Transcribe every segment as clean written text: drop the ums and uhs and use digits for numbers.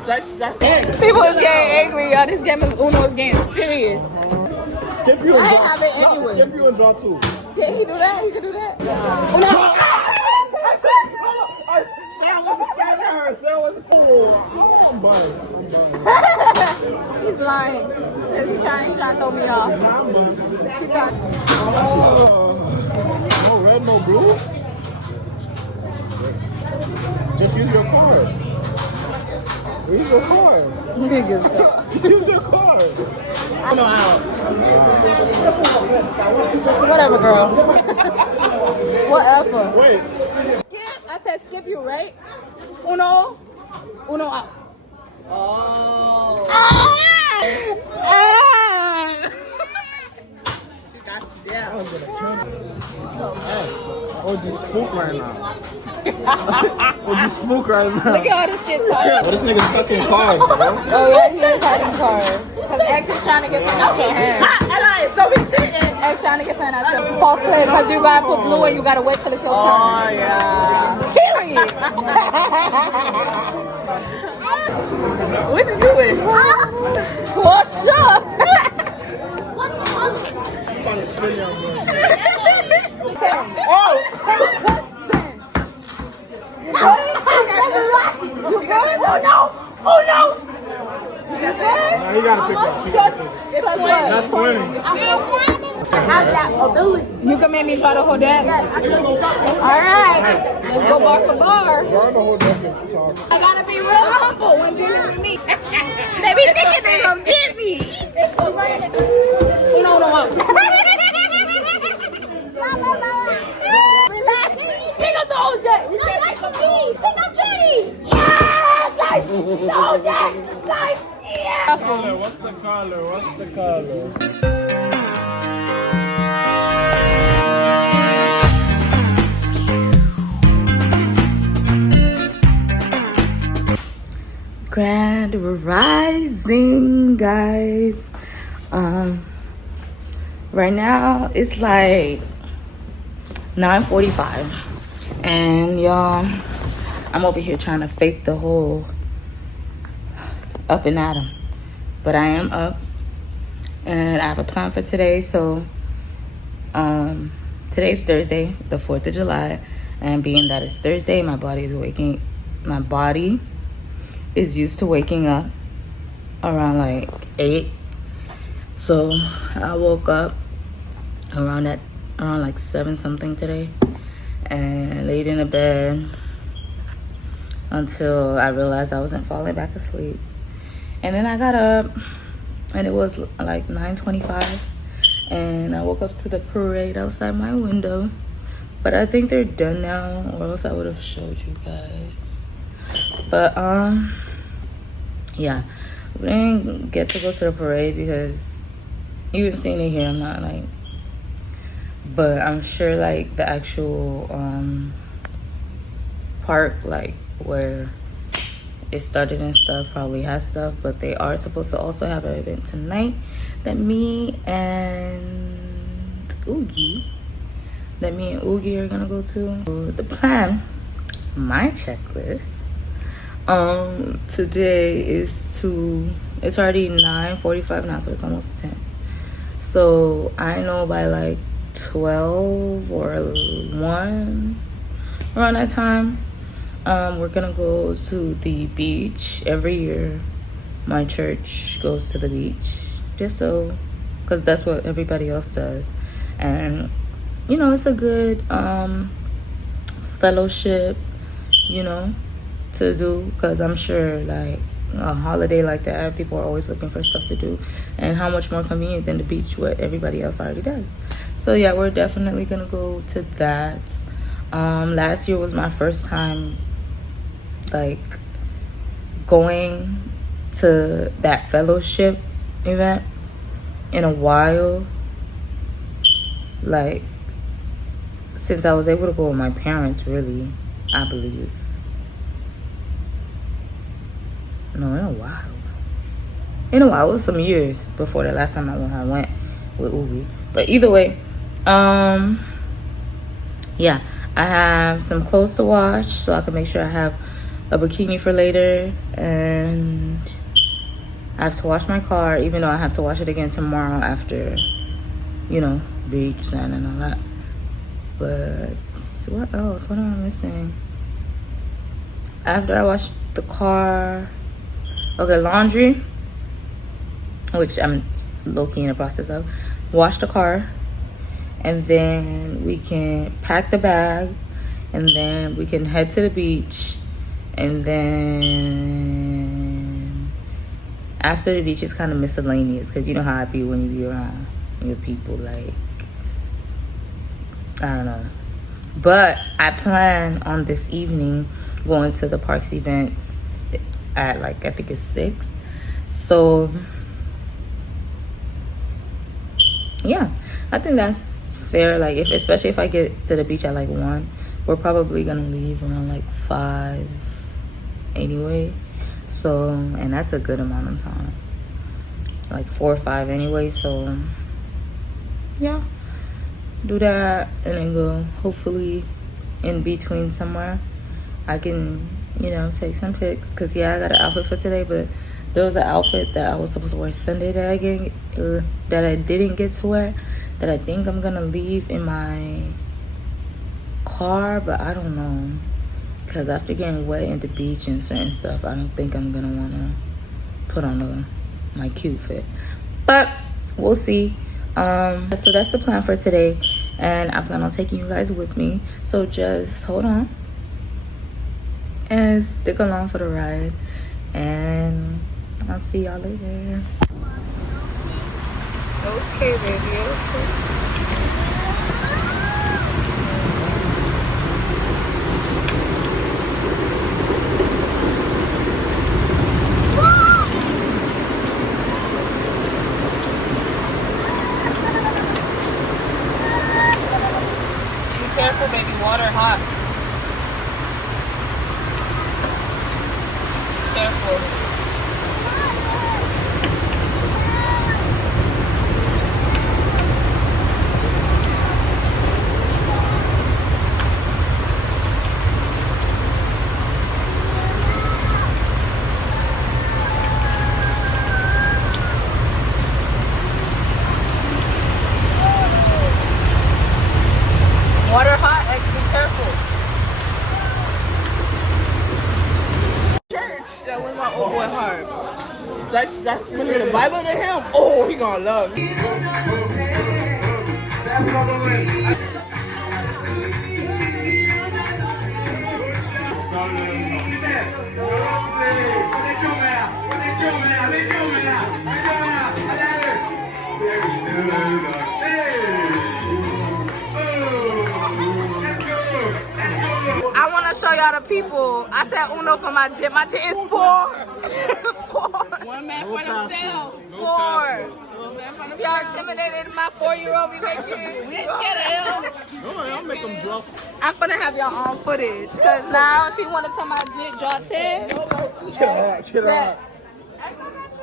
People is getting angry, y'all. This game is Uno is getting serious. Skip you and I draw. have it Stop, anyway. skip you and draw two. Can he do that? He can do that. Sam wasn't scaring her. Sam was I'm buzzed. He's lying. He's trying to throw me off. I'm buzzed. Keep on. No red, no blue. Just use your card. Use your card. Use your card. Uno out. Whatever, girl. Whatever. Wait. Skip. I said skip you, right? Uno out. Oh. I was gonna kill you. Or just spook right now. Or just spook right now. Look at all this shit talking. Oh, this nigga sucking cards, bro. Oh yeah, he is hiding cards. Cause X is trying to get something out your hand. X trying to get something out your false play. Cause you gotta put blue and you gotta wait till it's your turn. Oh yeah. Period. What you doing? Torsha. I'm about to spin y'all, bro. Oh. You good? Oh no! Oh no! You good? Nah, you gotta pick up. You gotta pick up. That's 20. I have that ability. You can make me try to hold that? Yes, I can. Alright. Let's go bar for bar. Y'all know who that is talking. I gotta be real humble when dealing with me. They be thinking they gonna get me. No. Relax. Pick up the OJ. Nice for me. Pick up Jenny. Yeah! Nice. The OJ. Nice. Yeah. What's the color? What's the color? Grand Rising, guys. Right now it's like 9:45, and y'all, I'm over here trying to fake the whole up and at 'em, but I am up, and I have a plan for today. So, today's Thursday, the 4th of July, and being that it's Thursday, my body is used to waking up around like 8. So I woke up around like 7 something today and laid in a bed until I realized I wasn't falling back asleep. And then I got up and it was like 9:25, and I woke up to the parade outside my window. But I think they're done now, or else I would have showed you guys. But yeah, we didn't get to go to the parade because you haven't seen it here. I'm not like, but I'm sure like the actual park, like where it started and stuff, probably has stuff. But they are supposed to also have an event tonight that me and Oogie are gonna go to. So the plan, my checklist today is it's already 9:45 now, so it's almost 10. So I know by like 12 or 1 around that time, we're gonna go to the beach. Every year my church goes to the beach, just so, because that's what everybody else does. And you know, it's a good fellowship, you know, to do, because I'm sure like a holiday like that, people are always looking for stuff to do, and how much more convenient than the beach, what everybody else already does. So yeah, we're definitely gonna go to that. Last year was my first time like going to that fellowship event in a while, like since I was able to go with my parents, really, I believe. No, in a while. It was some years before the last time I went with Ubi. But either way, yeah, I have some clothes to wash so I can make sure I have a bikini for later, and I have to wash my car, even though I have to wash it again tomorrow after, you know, beach, sand, and all that. But what else? What am I missing? After I wash the car, okay, laundry, which I'm low-key in the process of. Wash the car, and then we can pack the bag, and then we can head to the beach, and then after the beach it's kind of miscellaneous, because you know how I be when you be around your people, like, I don't know. But I plan on this evening going to the parks events at, like, I think it's 6. So yeah, I think that's fair. Like, especially if I get to the beach at like 1, we're probably gonna leave around like 5 anyway. So, and that's a good amount of time, like 4 or 5 anyway. So yeah, do that and then go. Hopefully in between somewhere I can, you know, take some pics, because yeah, I got an outfit for today, but there was an outfit that I was supposed to wear Sunday that I didn't get to wear, that I think I'm gonna leave in my car, but I don't know, because after getting wet in the beach and certain stuff, I don't think I'm gonna want to put on my cute fit, but we'll see. So that's the plan for today, and I plan on taking you guys with me, so just hold on and stick along for the ride, and I'll see y'all later. Okay, baby, okay. Be careful, baby, water hot. Careful. Water hot, X, be careful. Church, that was my old boy heart. That's putting the Bible to him. Oh, he gonna love it. I want to show y'all the people. I said uno for my gym. My gym is 4. 4. One man for themselves. 4. See how intimidated my 4-year-old be making? We ain't scared of him. I'll make them drop. I'm gonna have y'all on footage, because now she wanted to my jit draw 10. Get out. I got you.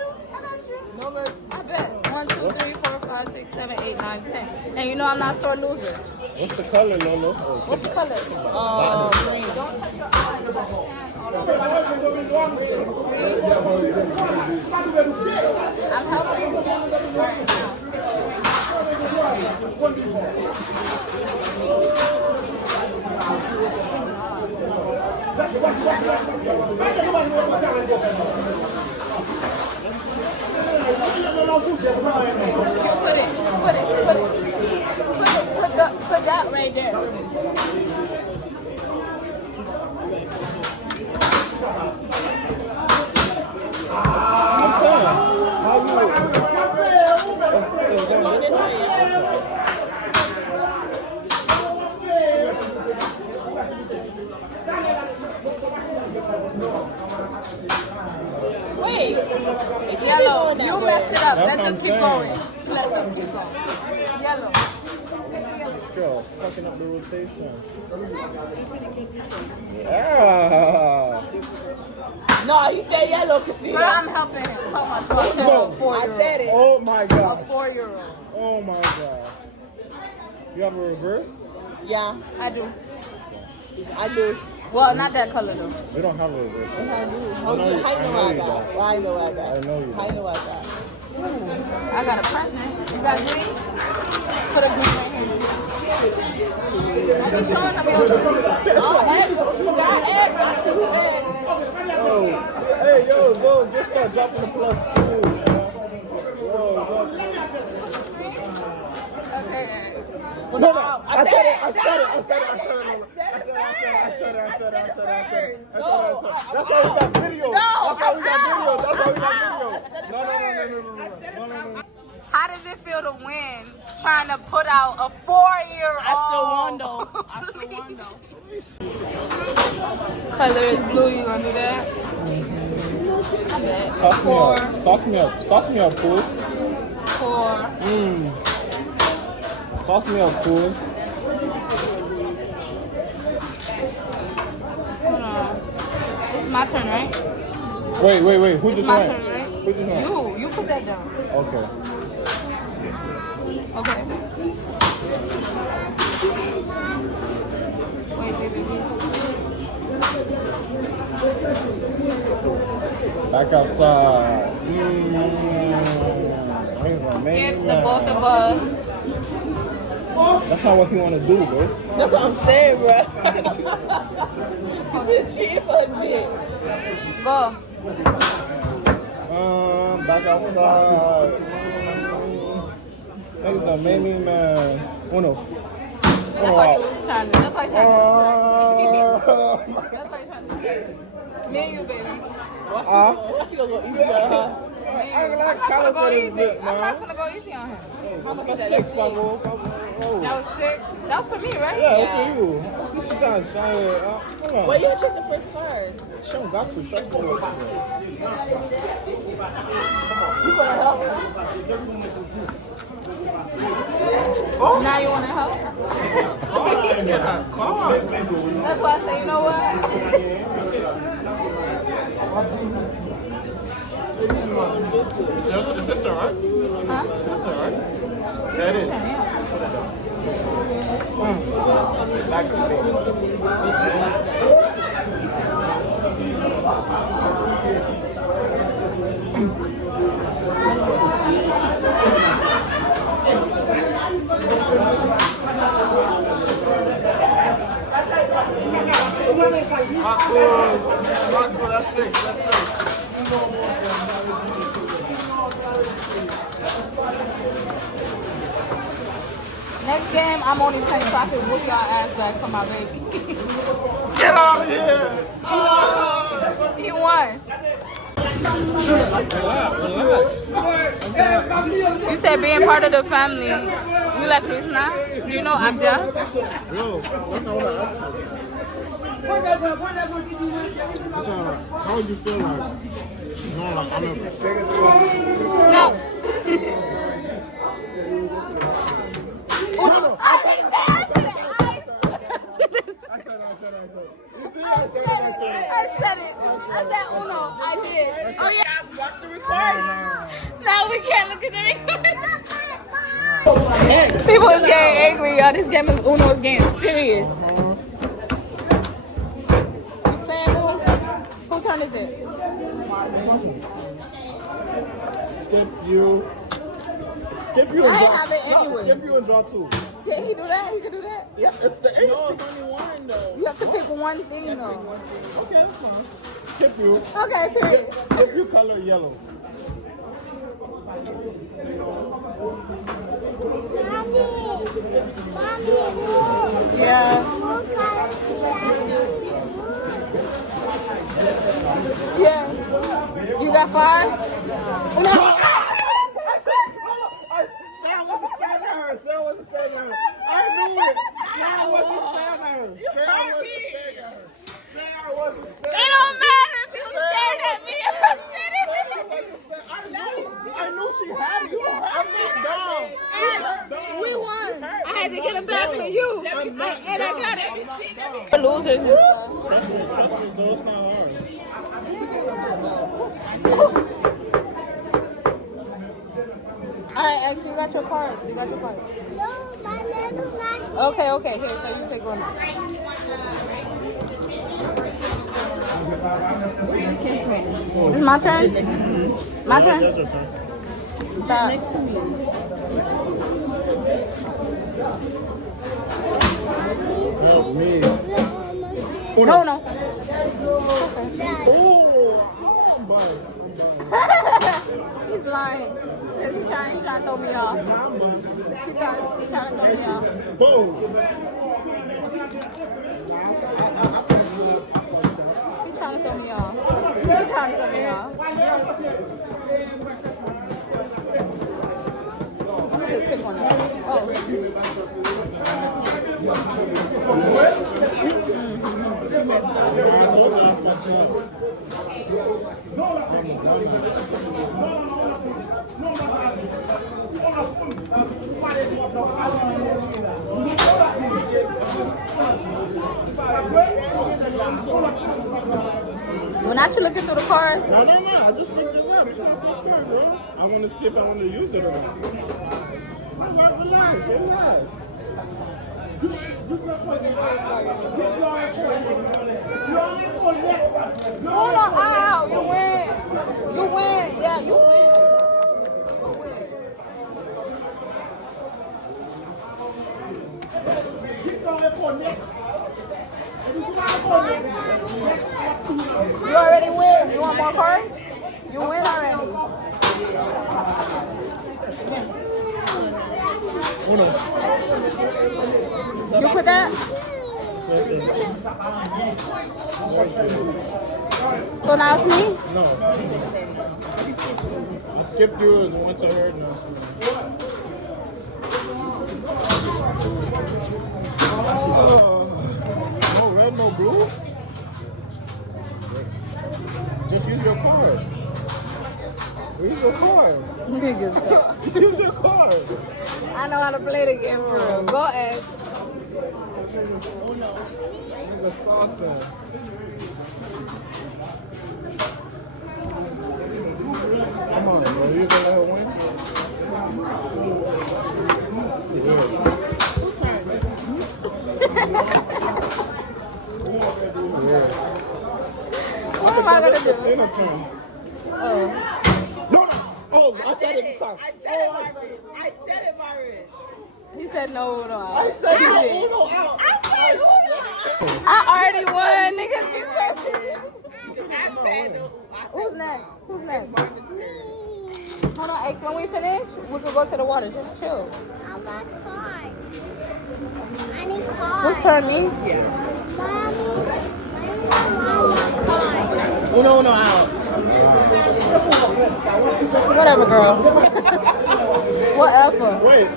I bet. 1, 2, 3, 4, 5, 6, 7, 8, 9, 10. And you know I'm not a sore loser. What's the color, Lolo? What's the color? Green. Don't touch your eyes. I'm helping you right now. Put that right there. I'm saying, how you? Wait. Yellow. You messed it up. Let's just keep going. Let's just keep going. Yellow. Girl, fucking up the rotation. Yeah. No, he said yellow, Christina. But I'm helping him. Talk about No. I said it. Oh my a god. 4-year-old. Oh my god. You have a reverse? Yeah, I do. I do. Well, not that color though. We don't have a reverse. What I do? I know you- How you I know know I you got? got. Well, I know I got. I know you How you got. know I got? I got a present. You got green? Put a green right here. I be showing them your oh, eggs. You got eggs. I see who eggs. Yo, hey, yo, Zo, just start dropping the +2. Yo, Okay. no, no, I said it. That's why we got video. No. How does it feel to win trying to put out a 4-year-old? I still won though. Color is blue. You gonna do that? Sauce me up, please. 4. Sauce me up, please. It's my turn, right? Wait. Who It's just my went? turn, right? Who just went? You put that down. Okay. Okay. Wait. Back outside. Skip the both of us. That's not what he want to do, bro. That's what I'm saying, bro. It's a cheat for a cheat. Go. Back outside. Niggas done made me mad. Uno. That's why he was trying to. That's why he's trying to. That's why he's trying to. Me and you, baby. I should go easy on her. I'm like I'm Calico not this bit, gonna man. go easy on him. How much is That's that? 6, Pablo. That was 6. That was for me, right? Yeah, that's for you. That's the shit I shine. Come on. Well, you check the first card. She don't got to. Trust me. You gonna help him? Now you wanna help? That's why I say, you know what? It's sister, right? Huh? Sister, right? Yeah, it is. Back to me. That's 6. That's 6. Next game, I'm only 10 so I can whoop y'all ass back for my baby. Get out of here! He won. You said being part of the family. You like Krishna? Do you know Abja? Yo, that's not what I asked. How would you feel like? No, like I'm a No. I said Uno. I did. Oh yeah. Watch the recording. No, we can't look at the recording. People is getting angry, y'all. This game is Uno is getting serious. You playing Uno? Whose turn is it? Skip you I and ain't draw. have it No, anyway. skip you and draw 2. Can he do that? He can do that? Yeah, it's the 8. No, it's only one though. You have to pick one thing though. Okay, that's fine. Skip you. Okay, period. Skip you color yellow. Yeah. Yeah. You got 5? No. Sam wasn't standing her. Sam wasn't standing her. I knew it. Sam wasn't standing her. Sam wasn't standing her. Sam wasn't standing her. It don't matter if you stared at me or I knew she had it. I'm not dumb. we won. I had to get him back for you. And I got it. The losers and stuff. Trust me, so it's not hard. Alright, X, you got your cards. You got your cards. Okay, here, so you take one. It's my turn? My turn? That's your turn. Stop. Next to me. Help me. No, no. Oh, I'm buzzed. I'm buzzed. He's lying. He's trying to throw me off. Nah, I'm buzzed. He's trying to throw me off. Boom. He's trying to throw me off. He's trying to throw me off. I'm gonna just pick one up. Oh. You messed up. I told you I fucked up. Well, not you looking through the cars. No. I just picked this up. It's my first car, bro. I want to see if I want to use it or not. Relax. Oh no, ow, you win. You win. Yeah, you win. You win. You already win. You want more cards? You win already. You put that? So now it's me? No. I skipped you and once I heard no. No red, no blue? Just use your card. Use your card. Use your card. I know how to play the game for real. Go ahead. There's a salsa. Come on, bro. You gonna let her win? What am I gonna do? Dinner time. Oh. No. Oh, I said it this time. I said it, Marvin. He said no, no. I said Uno out. I already won. Niggas be so I said no. Who's next? Who's next? Hold on, X. When we finish, we could go to the water. Just chill. I want cards. I need cards. Whose turn? Me? Mommy, I want cards. Uno out. Whatever, girl. Whatever. Wait.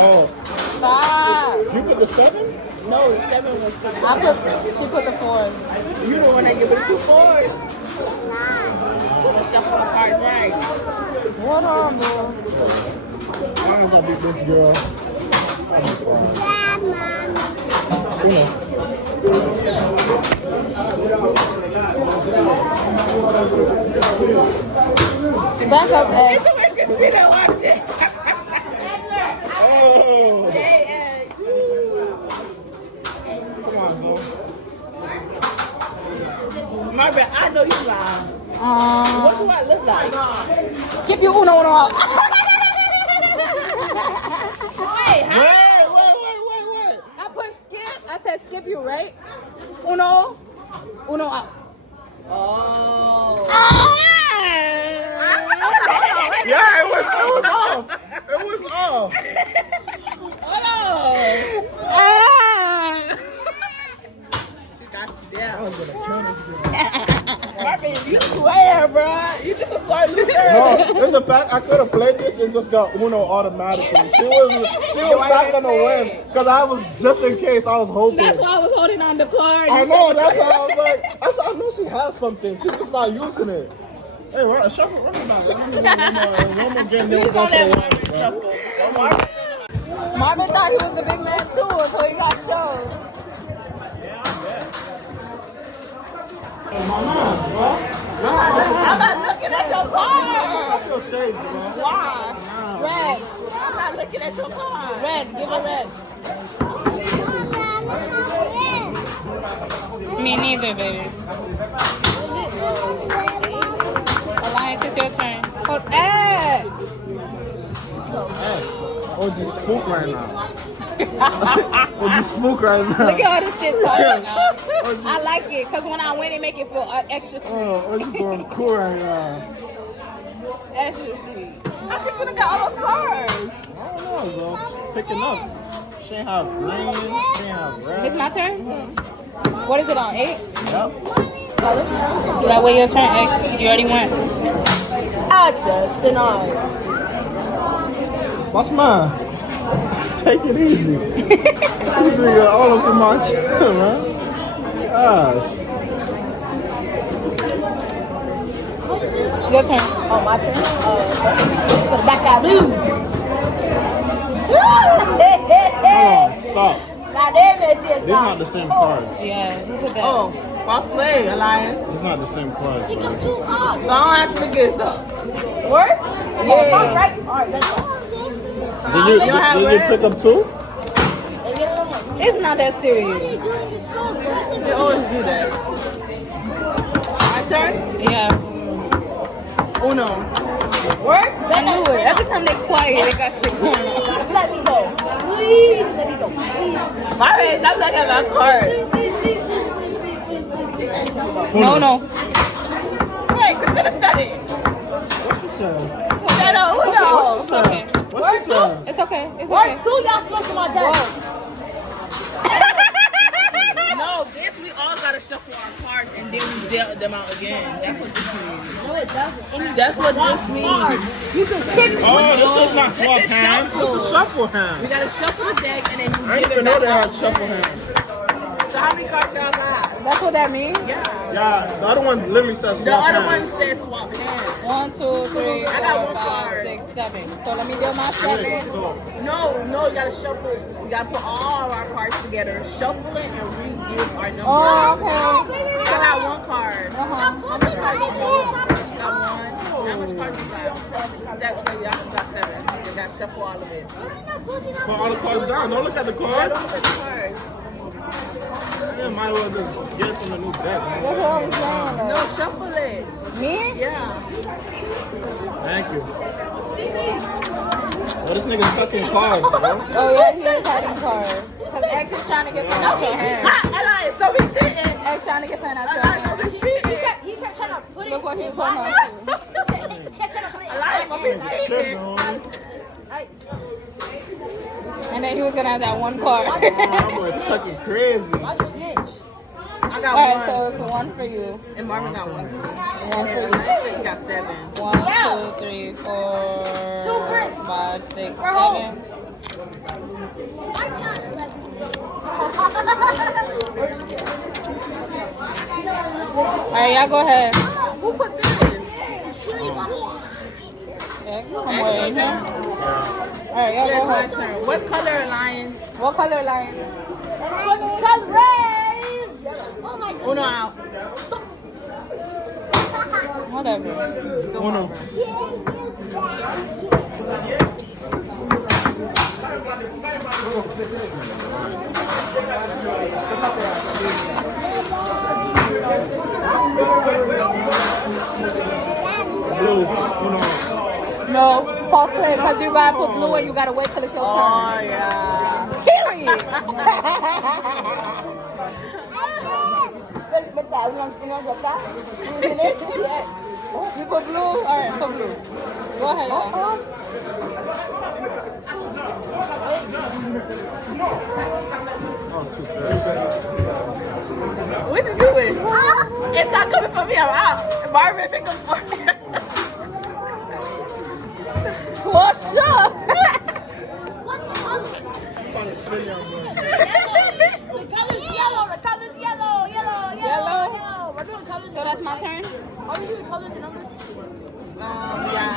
Oh. Stop. You put the 7? No, the 7 was for she put the 4s. You the one that gave us 2 4s. So let's shuffle the cards right. What on, bro? I'm gonna beat this girl. Dad, Mommy. Uno. Back up, X. Oh. Come on, son. Marvin, I know you lying. What do I look like? Skip your Uno out. Wait, how? Wait. I put skip. I said skip you, right? Uno out. Oh. Yeah, it was off. It was off. Hold on. Got you down. I was gonna kill this girl. Marvin, you swear, bro. You just a sore loser. No, in the fact I could have played this and just got Uno automatically. She was not gonna win because I was just in case I was hoping. That's why I was holding on the card. I know. That's why I was like, I know she has something. She's just not using it. Hey, shuffle, run it back. One more game, then He's we'll on go that for Marvin it, bro. shuffle. Marvin. Marvin thought he was the big man too until he got showed. I'm not looking at your card. Your shades, bro. Why? Red. I'm not looking at your card. Red. Give it red. Me neither, baby. Alliance, it's your turn. Hold X. Yes. Or just spook right now. Or just spook right now. Look at all this shit talking now. I like it because when I win, it make it feel extra sweet. Oh, or just going cool right now. Extra sweet. I think gonna got all those cards. I don't know, Zo. Picking up. She ain't have green. She ain't have red. It's my turn. What is it on 8? Yep. That way your turn, X. You already went. Access denied. Watch mine. Take it easy. These niggas all up in my shit, man. Gosh. Your turn. Oh, my turn? Put it back out. Blue. Hold on, stop. Now, there, Missy. These not the same cards. Yeah, who put that? Oh, false play, Alliance. It's not the same cards. Pick bro. up 2 cards. So I don't have to forget stuff. What? Yeah. Yeah. Right? All right, let's go. Did you pick up 2? It's not that serious. They always do that. My turn? Yeah. Uno. What? I knew it. Every time they quiet, they got shit going on. Please let me go. Please let me go. Please. My head, stop looking at my cards. No. Wait, consider study. What you said? Uno. What she Okay. said? What she said? It's okay. It's Word okay. 2, y'all smoking my deck. No, this we all gotta shuffle our cards and then we deal them out again. That's what this means. No, it doesn't. That's what this means. You can pick Oh, this is not swap This is hands. This is shuffle hands. We gotta shuffle the deck and then you I give didn't it even know back they out had shuffle again. hands. So how many cards y'all got? That's what that means? Yeah, the other one literally says The swap other one hands. says swap hands. 1, 2, 3, 4, I got one 5, card. 6, 7. So let me deal my 7. So, No, you gotta shuffle. We gotta put all of our cards together, shuffle it, and re-give our numbers. Oh, okay. So I got one card. Uh-huh. How much cards you got? You got one. How much cards you got? That, okay, we also got 7. You gotta shuffle all of it. put all the cards down. Don't look at the I cards. don't look at the cards. Yeah, might as well just get from the new deck. That's Man. what I'm saying. No, shuffle it. Me? Yeah. Thank you. Oh, this nigga stuck in cards, bro. Oh, yeah, he is hiding cards. Because X is trying to get something out your hand. Alliance, don't be cheating. X trying to get something out your Alliance, don't hand. be cheating. He kept trying to put it. Look what he was talking about. He kept trying to put it. Alliance, don't be cheating. And then he was going to have that one card. I'm gonna chuck it crazy. Why'd you snitch? I got Alright, one. so it's 1 for you. And Marvin got one. 1 for you. Alliance got 7. 1, 2, 3, 4, 5, 6, 7. Alright, y'all go ahead. Who put this? X, somewhere in here. Alright, y'all It's go my ahead. turn. What color Alliance? What color line? Cause red. Oh my god. Uno out. Whatever. Uno. Blue. Uno. No, false play, because you gotta put blue and you gotta wait till it's your turn. Oh, yeah. Period. You put blue? Alright, put blue. Go ahead, y'all. That was too fast. What you doing? It's not coming for me. I'm out. Marvin, pick up for me. What's up? I'm about to spin y'all, bro. The color's yellow. The color's yellow. Yellow? We're doing colors. So that's my turn? Are we doing colors and numbers? Yeah.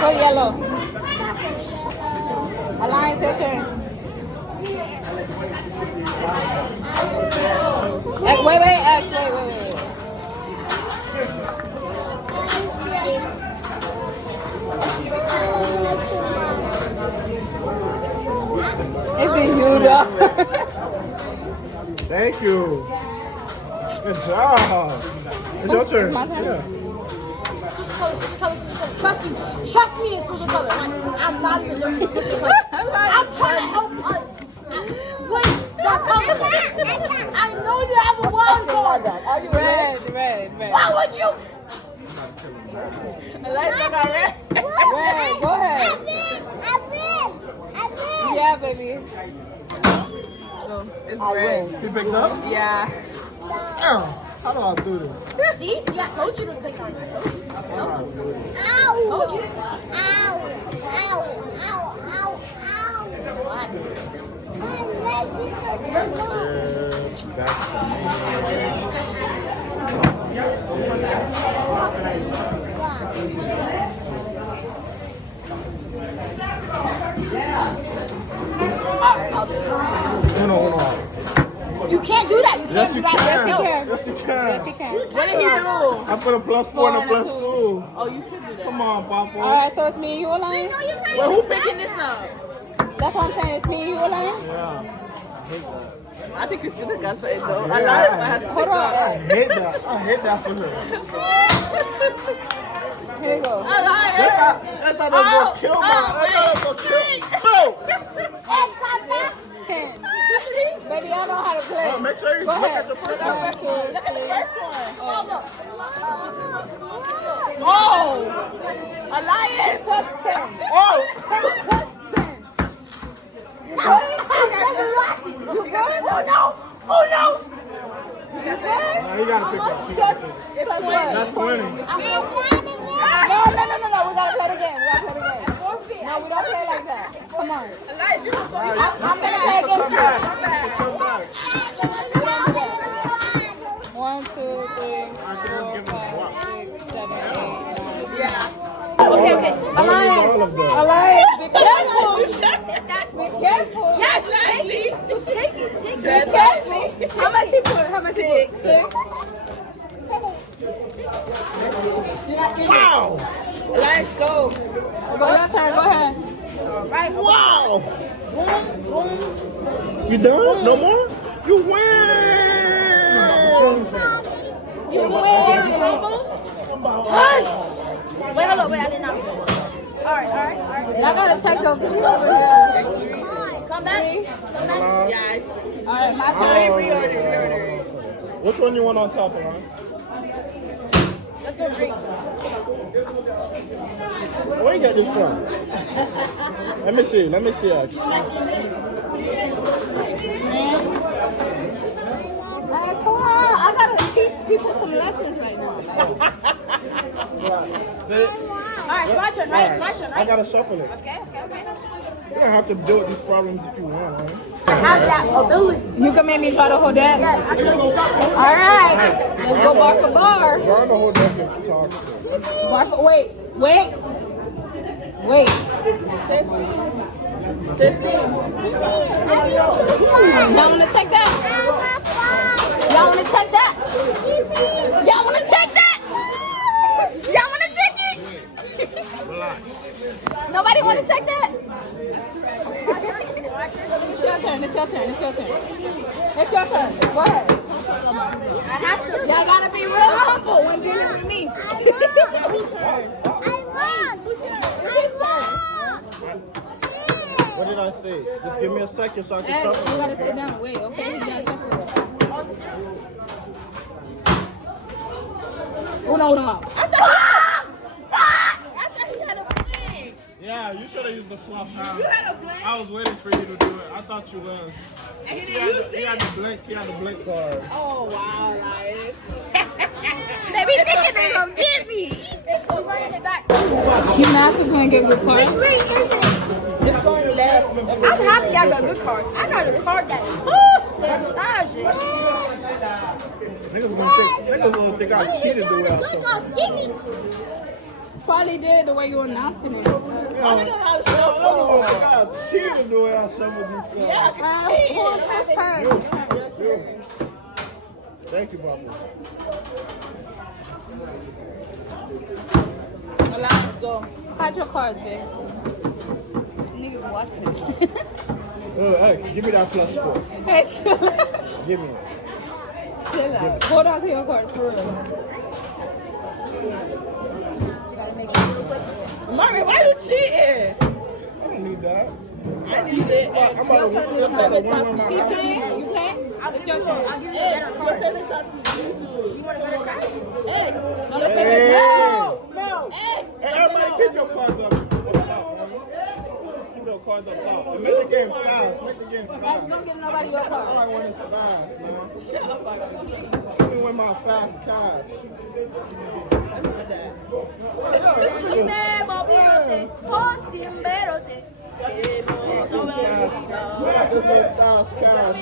Go yellow. Alliance, your turn. Wait, X, wait. It's been you, though. Thank you. Good job. It's your turn. my turn? Yeah. Trust me, it's switch your color. I'm not even looking to switch your color. I'm trying to help us. Wait, I know you have a wild card. Red. Why would you? Red, go ahead. I win. Yeah, baby. It's red. You picked up? Yeah. Damn. How do I do this? See, I told you to take it. I told you. How do I do this? Ow! Told you. Ow! What? Back Hold on. You can't do that. You can't Yes, do you that. can. Yes, you can. Yes, you can. Yes, he can. What did he do? I put a +4 and a +2. Oh, you could do that. Come on, Papa. All right, so it's me and you, Elaine? Wait, who picking this up? That's what I'm saying. It's me and you, Elaine? Yeah. I think Christina got something though. Yeah. I like it. I Hold on. I hate that for her. Here you go. I like it. That thought I was gonna kill my. Boom! 10. Baby, I know how to play. Make sure you Go look ahead. at your first Look one. at the first one. Oh, I like it. Plus 10. Oh! Plus 10. You good? You good? Oh no! You good? Nah, you gotta pick that. Plus what? That's 20. No. We gotta play the game. No, we don't play like that. Come on. I'm gonna play against you. Come back. 1, 2, 3, 4, 5, 6, 7, 8, 9. Yeah. Okay. All of them. Alliance, be careful. Be careful. Yes, Leslie. Take it. Be careful. How much he put? 6. Wow! Let's go. Go your turn. Go ahead. Wow! You done? No more? You win! You win. Hush. Wait, hold on. Wait, I did not. All right. Y'all gotta check those because he's over here. Come back. Yeah. All right, my turn. Reorder. Which one you want on top, Alon? Let's go green. Where you got this from? Let me see, actually. I gotta teach people some lessons right now. Sit. All right, it's my turn, right? It's my turn, I right? gotta shuffle it. Okay. You don't have to deal with these problems if you want, right? I have that ability. You can make me try to hold that. Yes, I can. All right, let's go bar for bar. Bar the whole deck is toxic. Bar for, wait. Y'all wanna check that? Y'all wanna check that? Y'all wanna check that? Y'all wanna check it? Relax. Nobody wanna check that? It's your turn. Go ahead. Y'all gotta be real humble when dealing with me. What did I say? Just give me a second so I can Hey, you shuffle. gotta sit down. Wait, okay? You gotta shuffle it. Oh no. Yeah, you should have used the swap hand. I was waiting for you to do it. I thought you was. And he He didn't use it. had the blink card. Oh, wow, like. They be thinking they gonna get me. We're running it back. You mad because we ain't get good cards? Which way is it? It's going left. I'm happy I got a good card. I got a card that is tragic. Niggas gonna think I cheated the way I shuffled. Probably did the way you were announcing it. I cheated the way I shuffled these cards. Who's his turn? Thank you, Papa. Let's go. Hide your cards, babe. Niggas watching. X, give me that +4. Give me it. Chill out. Hold on to your card for real. Mari, why you cheating? I don't need that. I need it. I'm about to turn look is up now. the one on my You iPhone. playing? You playing? It's your turn. I'll give you a better card. You want a better card? No, let's say Hey, No. hey, everybody keep your cards up top. Keep your cards up top. And make the game fast. Make the game fast. Don't give nobody your All card. I want is fast, man. Give me with my fast cash. Primero virote, oh simberote. Cash. Just make fast cash.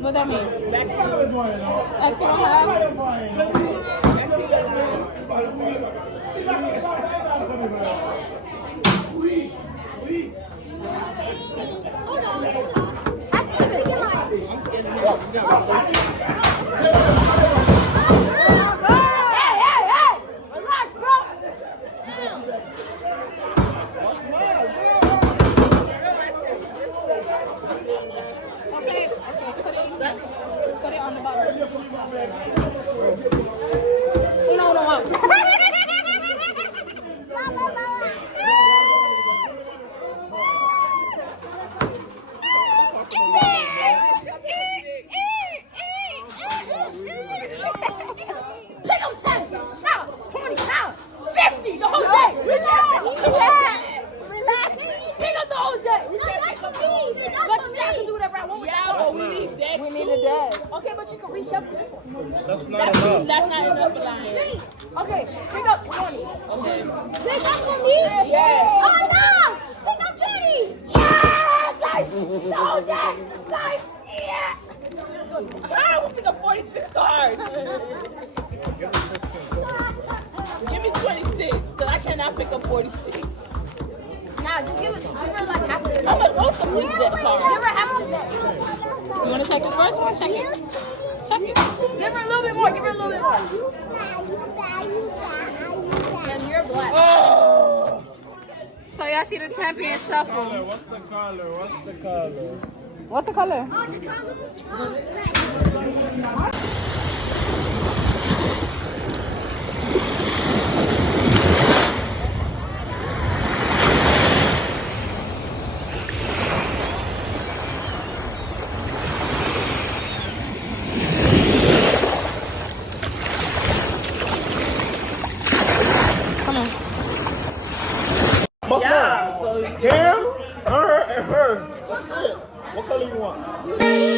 What that mean? X you don't have? Hey! Relax, bro. Put it on the bottom. No. Pick up 10. Now, 20. Now, 50. The whole day. Relax. Pick up the whole day. That's for me. But I can do whatever I want. Yeah, but we need that. We need a dad. Okay, but you can reshuffle this one. That's not enough. That's not enough for Lion. Okay, pick up 20. Okay. Pick up for me? Yes. Oh, no. Pick up 20. Yes. So that. Like, yeah. I will pick up 46 cards. Give me 26, because I cannot pick up 46. Nah, just give her like half of it. I'm going to go some of that card. Give her half of it. You want to take the first one? Check it. Check it. Give her a little bit more. Give her a little bit more. And you're black. Oh! So y'all see the champion shuffle. What's the color? What's the color? What's the color? Oh, the color? Oh, red. What's that? Him, her, and her. That's it. What color you want?